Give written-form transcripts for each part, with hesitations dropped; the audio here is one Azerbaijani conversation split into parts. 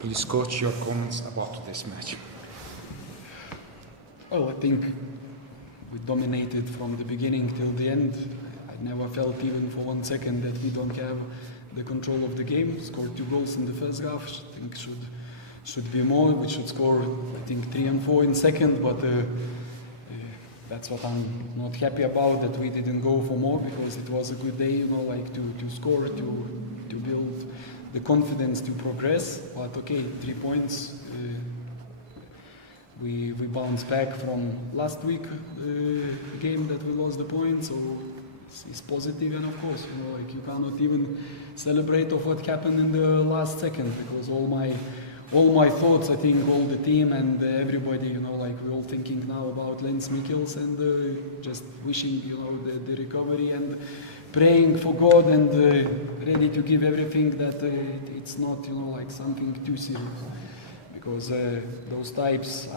Please, coach, your comments about this match. Well, I think we dominated from the beginning till the end. I never felt even for 1 second that we don't have the control of the game. Scored 2 goals in the first half. I think should be more. We should score, I think, 3 and 4 in second, but that's what I'm not happy about, that we didn't go for more, because it was a good day, like to score, to build the confidence to progress. But okay, 3 points. We bounced back from last week game that we lost the point, so it's positive. And of course, like you cannot even celebrate of what happened in the last second, because all my thoughts, I think all the team and everybody, like we're all thinking now about Lens Mikkels and just wishing, the recovery and praying for God and ready to give everything that it's not, like something too serious. Because those types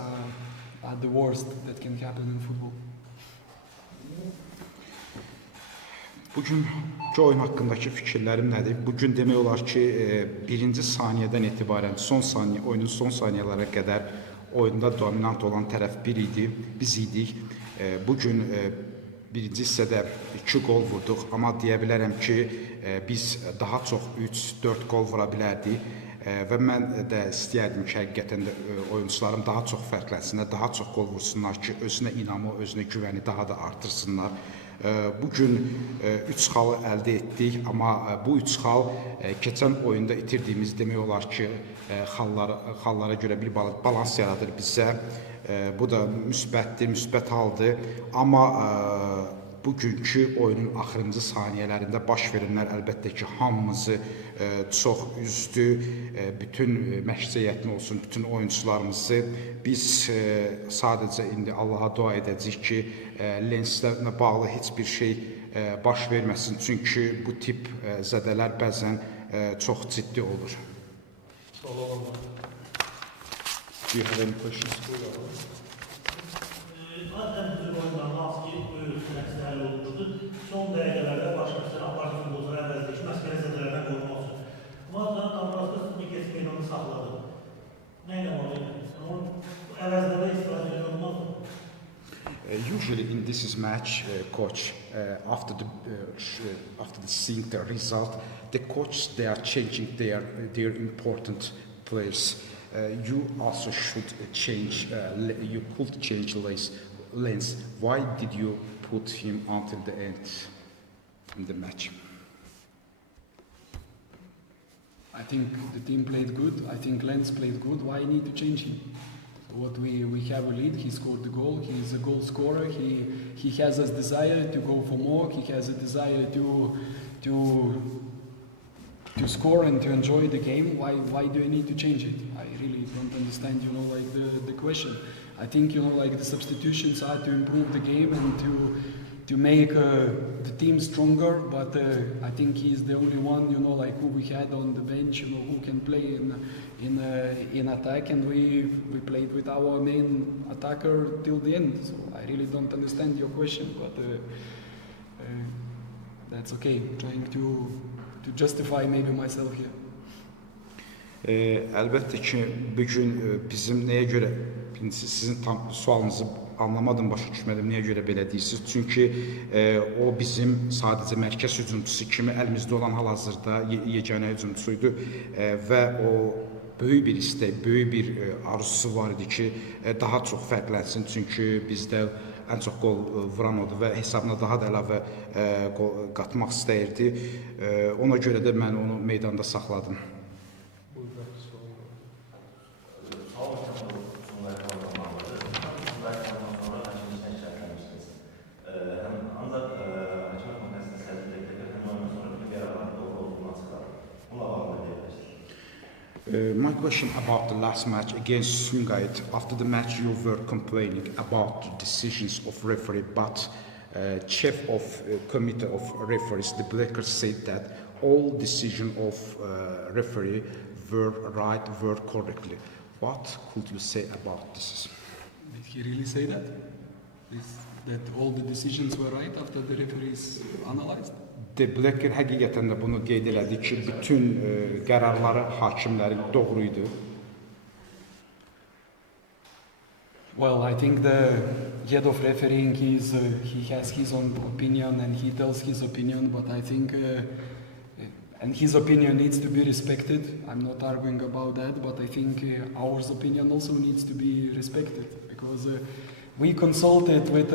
are the worst that can happen in football. Bugünkü oyun hakkındakı fikirlərim nədir? Bugün demək olar ki, birinci saniyədən etibarən oyunun son saniyələrə qədər oyunda dominant olan tərəf biz idik. Bugün birinci hissədə 2 gol vurduq, amma deyə bilərəm ki, biz daha çox 3-4 gol vura bilərdik. Və mən də istəyərdim ki, həqiqətən də oyuncularım daha çox fərqlənsinlər, daha çox gol vursunlar ki, özünə inamı, özünə güvəni daha da artırsınlar. Bugün 3 xalı əldə etdik, amma bu 3 xal keçən oyunda itirdiyimiz demək olar ki, xallara görə bir balans yaradır bizə. Bu da müsbət haldır. Amma bugünkü oyunun axırıncı saniyələrində baş verənlər əlbəttə ki, hamımızı çox üzdü. Bütün məşqçi heyətini olsun, bütün oyuncularımızı. Biz sadəcə indi Allaha dua edəcəyik ki, Lenslə bağlı heç bir şey baş verməsin. Çünki bu tip zədələr bəzən çox ciddi olur. Do you have any questions? Son dəqiqələrdə başqasına aparıcı futbolculara əvəzdəki məskələ zədələrdən qorunmaq üçün. Maddən Damrasda Nikes meydanını saxladı. Nə ilə var? Əvəzlərdə istifadə olmaz mı? Usually in this match, coach, after seeing the result, the coach, they are changing their important players. You also should change. You could change Lens. Why did you put him until the end in the match? I think the team played good. I think Lens played good. Why need to change him? What we have a lead. He scored the goal. He is a goal scorer. He has a desire to go for more. He has a desire to score and to enjoy the game. Why do I need to change it? I really don't understand, like the question. I think, like the substitutions are to improve the game and to make the team stronger. But I think he's the only one, like who we had on the bench, who can play in attack, and we played with our main attacker till the end. So I really don't understand your question, but that's okay. I'm trying to justify maybe myself here. Əlbəttə ki, bugün bizim nəyə görə, sizin tam sualınızı anlamadım, başa düşmədim, nəyə görə belə deyirsiniz? Çünki o bizim sadəcə mərkəz hücumçusu kimi əlimizdə olan hal-hazırda yeganə hücumçusuydu və o böyük bir istək, böyük bir arzusu var idi ki, daha çox fərqlənsin. Çünki bizdə ən çox gol vuran odur və hesabına daha da əlavə qatmaq istəyirdi. Ona görə də mən onu meydanda saxladım. My question about the last match against Sungait. After the match, you were complaining about the decisions of referee, but chief of committee of referees, the Blackers, said that all decisions of referee were right, were correctly. What could you say about this? Did he really say that? That all the decisions were right after the referees analyzed? De Blacker həqiqətən də bunu qeyd elədi ki, bütün qərarları hakimlərin doğru idi. Well, I think the head of refereeing he has his own opinion and he tells his opinion, but I think and his opinion needs to be respected. I'm not arguing about that, but I think our opinion also needs to be respected because we consulted with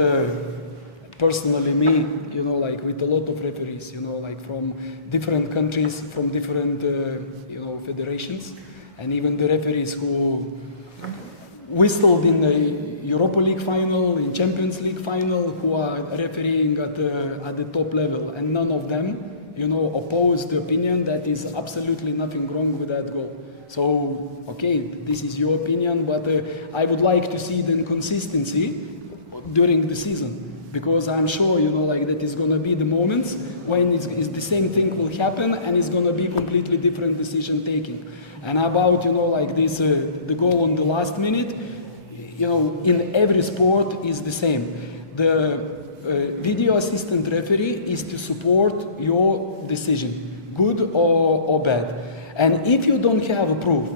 personally me, you know, like with a lot of referees, you know, like from different countries, from different you know, federations, and even the referees who whistled in the Europa League final, in Champions League final, who are refereeing at the top level, and none of them, you know, oppose the opinion that is absolutely nothing wrong with that goal. So, okay, this is your opinion, but I would like to see the consistency during the season. Because I'm sure, you know, like that is going to be the moments when it's the same thing will happen and it's going to be completely different decision taking. And about, you know, like this, the goal on the last minute, you know, in every sport is the same. The video assistant referee is to support your decision, good or bad. And if you don't have a proof,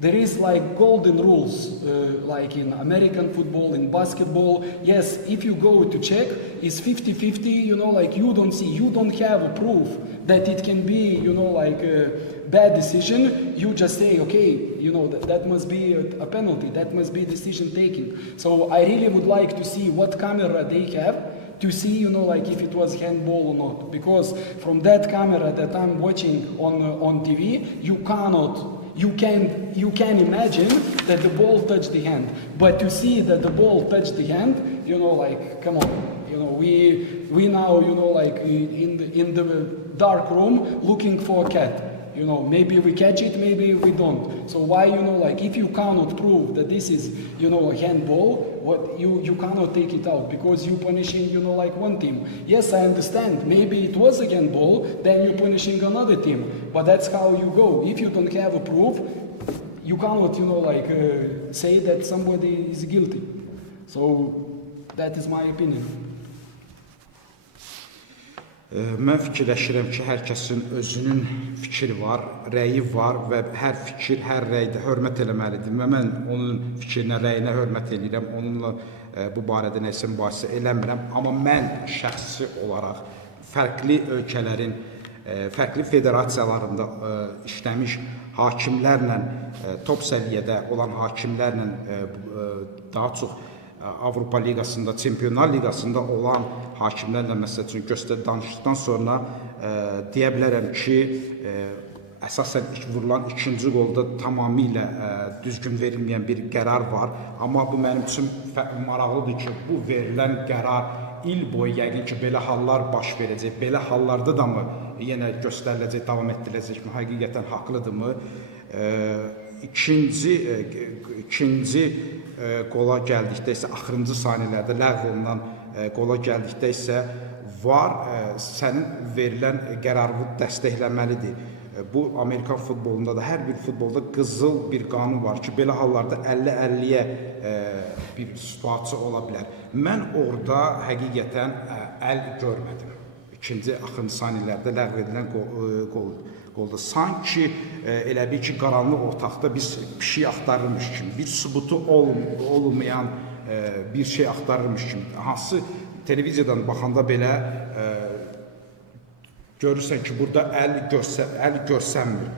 there is like golden rules, like in American football, in basketball. Yes, if you go to check, it's 50-50, you know, like you don't see, you don't have a proof that it can be, you know, like a bad decision. You just say, okay, you know, that must be a penalty, that must be decision taking. So I really would like to see what camera they have to see, you know, like if it was handball or not. Because from that camera that I'm watching on TV, you can imagine that the ball touched the hand, but to see that the ball touched the hand, you know, like, come on, you know, we now, you know, like in the dark room looking for a cat, you know, maybe we catch it, maybe we don't. So why, you know, like if you cannot prove that this is, you know, a handball, what you cannot take it out because you're punishing, you know, like one team. Yes, I understand. Maybe it was a handball, then you're punishing another team. But that's how you go. If you don't have a proof, you cannot, you know, like say that somebody is guilty. So that is my opinion. Mən fikirləşirəm ki, hər kəsin özünün fikri var, rəyi var və hər fikir, hər rəydə hörmət eləməlidir. Və mən onun fikrinə, rəyinə hörmət edirəm, onunla bu barədə nəsə mübahisə eləmirəm. Amma mən şəxsi olaraq fərqli ölkələrin, fərqli federasiyalarında işləmiş hakimlərlə, top səviyyədə olan hakimlərlə daha çox Avropa Liqasında, Çempionlar Liqasında olan hakimlərlə məsəl üçün danışdıqdan sonra deyə bilərəm ki, əsasən vurulan ikinci qolda tamamilə düzgün verilməyən bir qərar var. Amma bu mənim üçün maraqlıdır ki, bu verilən qərar il boyu yəqin ki, belə hallar baş verəcək. Belə hallarda da mı yenə göstəriləcək, davam etdiriləcək mi? Həqiqətən haqlıdırmı? İkinci qola gəldikdə isə, axırıncı saniyələrdə ləğv olunan qola gəldikdə isə VAR sənin verilən qərarı dəstəkləməlidir. Bu, Amerikan futbolunda da, hər bir futbolda qızıl bir qanun var ki, belə hallarda 50-50-yə bir situasiya ola bilər. Mən orada həqiqətən əl görmədim. İkinci, axırıncı saniyələrdə ləğv edilən qolda. Sanki elə bir ki, qaranlıq otaqda biz bir şey axtarırmış kimi, bir sübutu olmayan bir şey axtarırmış kimi. Hansı televiziyadan baxanda belə görürsən ki, burada əl görsənmir.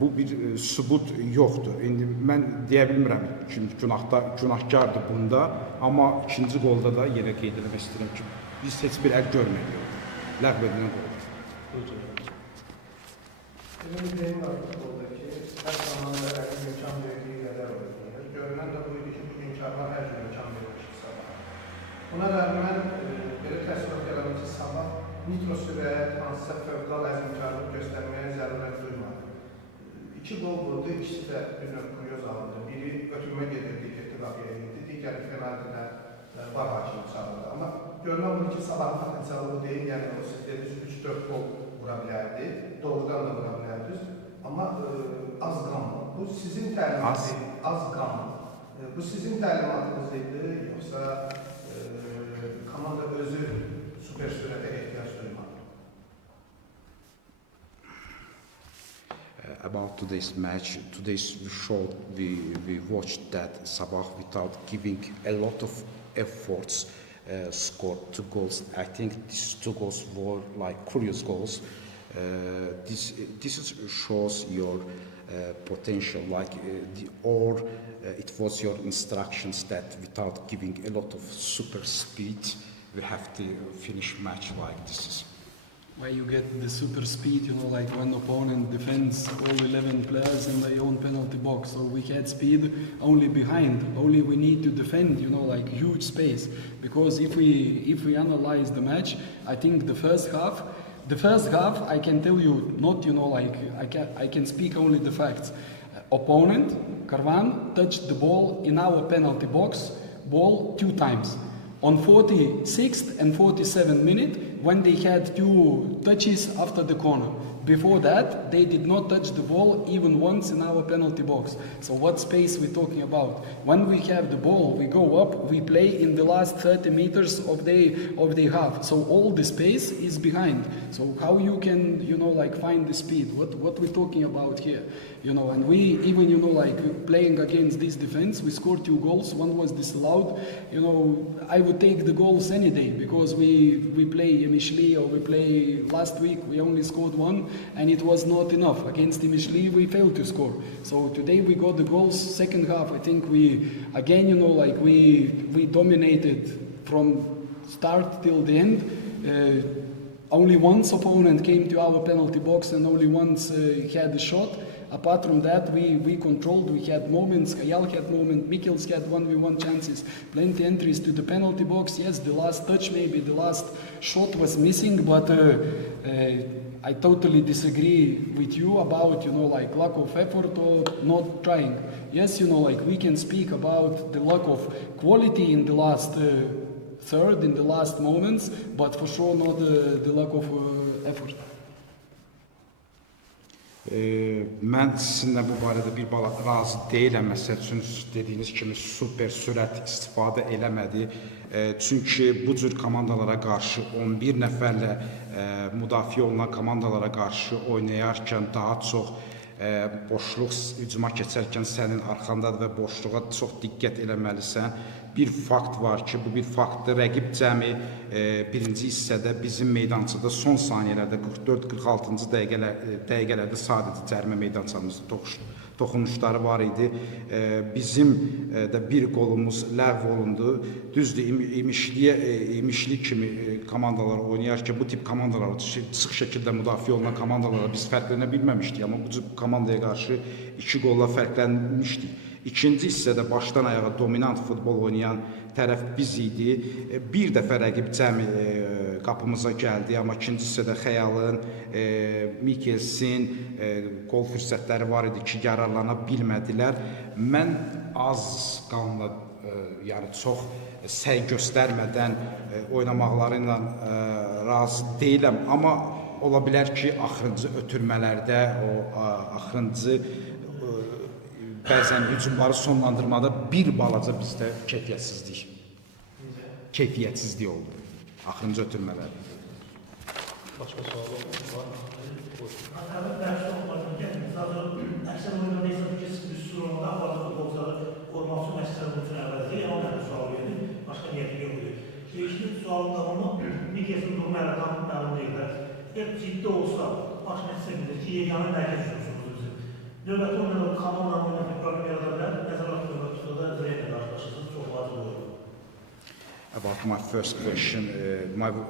Bu bir sübut yoxdur. İndi mən deyə bilmirəm ki, günahkardır bunda, amma ikinci qolda da yenə qeyd etmək istəyirəm ki, biz heç bir əl görmədik. Ləğv edilən qolda. Benim bir deyim var futboldaki, her zaman da her gün imkan verdiği kadar oynuyor. Görünen de buydu ki, bugün imkanlar her gün imkan verilmiş sabah. Buna rağmen böyle təsvir edelim ki, sabah nitrosu ve hansısa fevkal əzimkarlık göstermeye zərurət duymadı. 2 gol vurdu, ikisi de bir kuryoz alındı. Biri ötürme gedirdi, irtiqafiyə gitti, digəri penaltide var hakimi çağırdı. Ama görünen bunu ki, sabah potensiyalı bu değil, yani o siz dediniz 3-4 gol vura bilərdi, doğrudan da vura bilərdiniz. Ama az qanlı. Bu sizin təlimatınız, az qanlı. Bu sizin təlimatınızıydı, yoxsa komanda özü süper sürətə ehtiyac duymadı? about today's match. Today's show, we watched that Sabah, without giving a lot of efforts, scored 2 goals. I think these 2 goals were like curious goals. This shows your potential, like it was your instructions that without giving a lot of super speed, we have to finish match like this. Where you get the super speed, like when opponent defends all 11 players in their own penalty box. So we had speed only behind. Only we need to defend, like huge space. Because if we analyze the match, I think the first half, I can tell you not, I can speak only the facts. Opponent, Karvan, touched the ball in our penalty box, ball 2 times. On 46th and 47th minute, when they had 2 touches after the corner. Before that, they did not touch the ball even once in our penalty box. So what space we're talking about? When we have the ball, we go up, we play in the last 30 meters of the half. So all the space is behind. So how you can, find the speed? What we're talking about here? And we even, playing against this defense, we scored 2 goals. One was disallowed. I would take the goals any day because we play Imishli, or we play last week, we only scored 1 and it was not enough. Against Imishli, we failed to score. So today we got the goals. Second half, I think we, again, we dominated from start till the end. Only once opponent came to our penalty box and only once had a shot. Apart from that, we controlled, we had moments, Kayal had moments, Mikkels had 1v1 chances, plenty entries to the penalty box. Yes, the last touch, maybe the last shot was missing, but I totally disagree with you about, lack of effort or not trying. Yes, we can speak about the lack of quality in the last third, in the last moments, but for sure not the lack of effort. Mən sizinlə bu barədə bir bala razı deyiləm. Məsəl üçün dediyiniz kimi super sürət istifadə eləmədi. Çünki bu cür komandalara qarşı 11 nəfərlə müdafiə olunan komandalara qarşı oynayarkən daha çox boşluq hücuma keçərkən sənin arxandadır və boşluğa çox diqqət eləməlisən. Bir fakt var ki, bu bir faktdır. Rəqib cəmi birinci hissədə bizim meydançada son saniyələrdə 44-46-cı dəqiqələrdə sadəcə cərimə meydançamızda toxunuşları var idi. Bizim də bir qolumuz ləğv olundu. Düzdür, İmişli kimi komandalar oynayarkən bu tip komandalara sıx şəkildə müdafiə olunan komandalara biz fərqlənə bilməmişdik, amma bu komandaya qarşı 2 qolla fərqlənmişdik. İkinci hissədə başdan ayağa dominant futbol oynayan tərəf biz idi. Bir dəfə rəqib cəmi qapımıza gəldi, amma ikinci hissədə Xəyalın, Mikkelsin qol fürsətləri var idi ki, yararlana bilmədilər. Mən az qanla, yəni çox səy göstərmədən oynamaqları ilə razı deyiləm, amma ola bilər ki, axırıncı ötürmələrdə, axırıncı bəzən hücumları sonlandırmada bir balaca bizdə keyfiyyətsizlik oldu. Axırıncı ötürmələr. Başqa sualımız var. Tabii ders olmadan zaten əksər oynadıysa ki, bir sürü olmadan fazla futbolcuları korumaq üçün məsləhət üçün əvvəldir. Yəni, onun sual verir, başqa niyyəti yox idi. İkinci sualın davamı, Mikkelsin durumu əlaqdan məlum deyirlər. Əgər ciddi olsa, baş nəticə bilir ki, yeganə mərkəz üçünsünüz bizim. Növbəti oyunda komandanın oynatmaq problem yarada bilər, nəzarət növbəti da Zreynə qarşılaşırsınız, çox vacib olur. About my first question,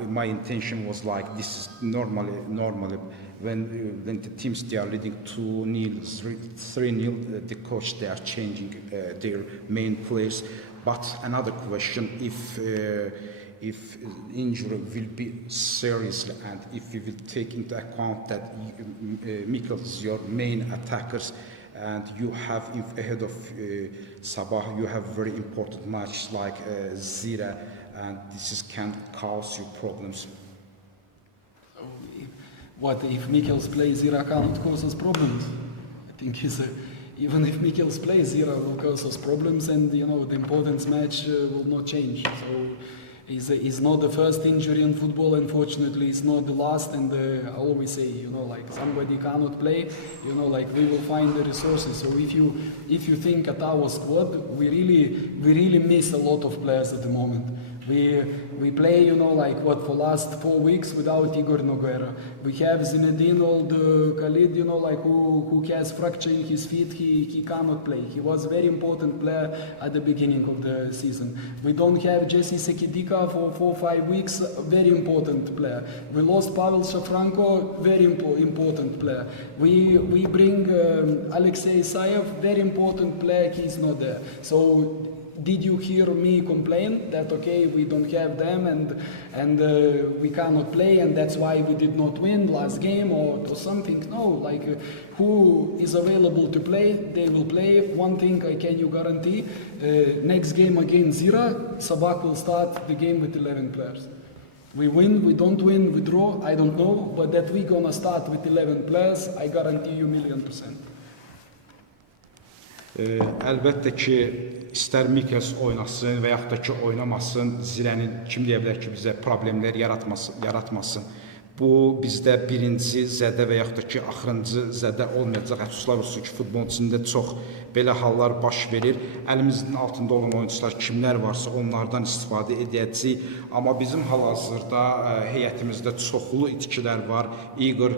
my intention was like this is normally when the teams they are leading 2-0, 3-0, the coach they are changing their main players. But another question, if injury will be seriously and if you will take into account that Mikkels is your main attackers and you have ahead of Sabah, you have very important matches like Zira, and this can cause you problems. What if Mikkels plays, Zira cannot cause us problems? I think even if Mikkels plays, Zira will cause us problems, and the importance match will not change. So Is not the first injury in football, unfortunately. It's not the last, and I always say, like somebody cannot play, like we will find the resources. So if you think at our squad, we really miss a lot of players at the moment. We play, like for last 4 weeks without Igor Nogueira. We have Zinedine Old Khalid, like who has fracture in his feet. He cannot play. He was a very important player at the beginning of the season. We don't have Jesse Sekidika for 4 or 5 weeks. Very important player. We lost Pavel Shafranko. Very important player. We bring Alexei Isaev. Very important player. He's not there. So. Did you hear me complain that okay, we don't have them and we cannot play and that's why we did not win last game or something? No, like who is available to play, they will play. One thing I can you guarantee, next game against Zira, Sabak will start the game with 11 players. We win, we don't win, we draw, I don't know, but that we're gonna start with 11 players, I guarantee you 1,000,000%. Əlbəttə ki, istər Mikels oynasın və yaxud da ki, oynamasın, Zirənin kim deyə bilər ki, bizə problemlər yaratmasın. Bu, bizdə birinci zədə və yaxud da ki, axırıncı zədə olmayacaq. Əfsuslar olsun ki, futbolun içində çox belə hallar baş verir. Əlimizin altında olan oyuncular kimlər varsa onlardan istifadə edəcəyik. Amma bizim hal-hazırda heyətimizdə çoxlu itkilər var. Igor,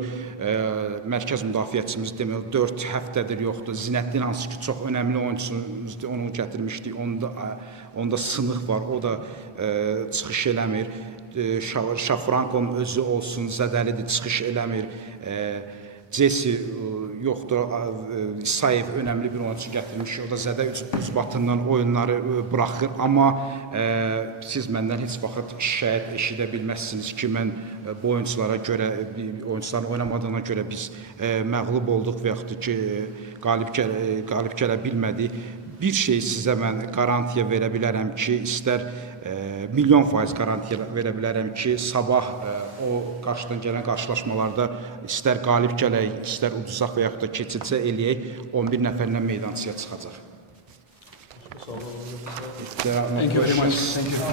mərkəz müdafiəçimiz deməli 4 həftədir yoxdur. Zinəddin hansı ki, çox önəmli oyuncumuzdur, onu gətirmişdik. Onda sınıq var, o da çıxış eləmir. Şafrankonun özü olsun, zədəlidir, çıxış eləmir. Jesse yoxdur, İsayev önəmli bir oyuncu gətirmiş, o da zədə ucbatından oyunları buraxır. Amma siz məndən heç vaxt şikayət eşidə bilməzsiniz ki, mən bu oyunculara görə, oyuncuların oynamadığına görə biz məğlub olduq və yaxud ki, qalib gələ bilmədik. Bir şey sizə mən garantiya verə bilərəm ki, istər %1,000,000% garantiya verə bilərəm ki, sabah o qarşıdan gələn qarşılaşmalarda istər qalib gələk, istər uduzaq və yaxud da keçilsə eləyək, 11 nəfərlə meydançıya çıxacaq. Thank you very much. Thank you.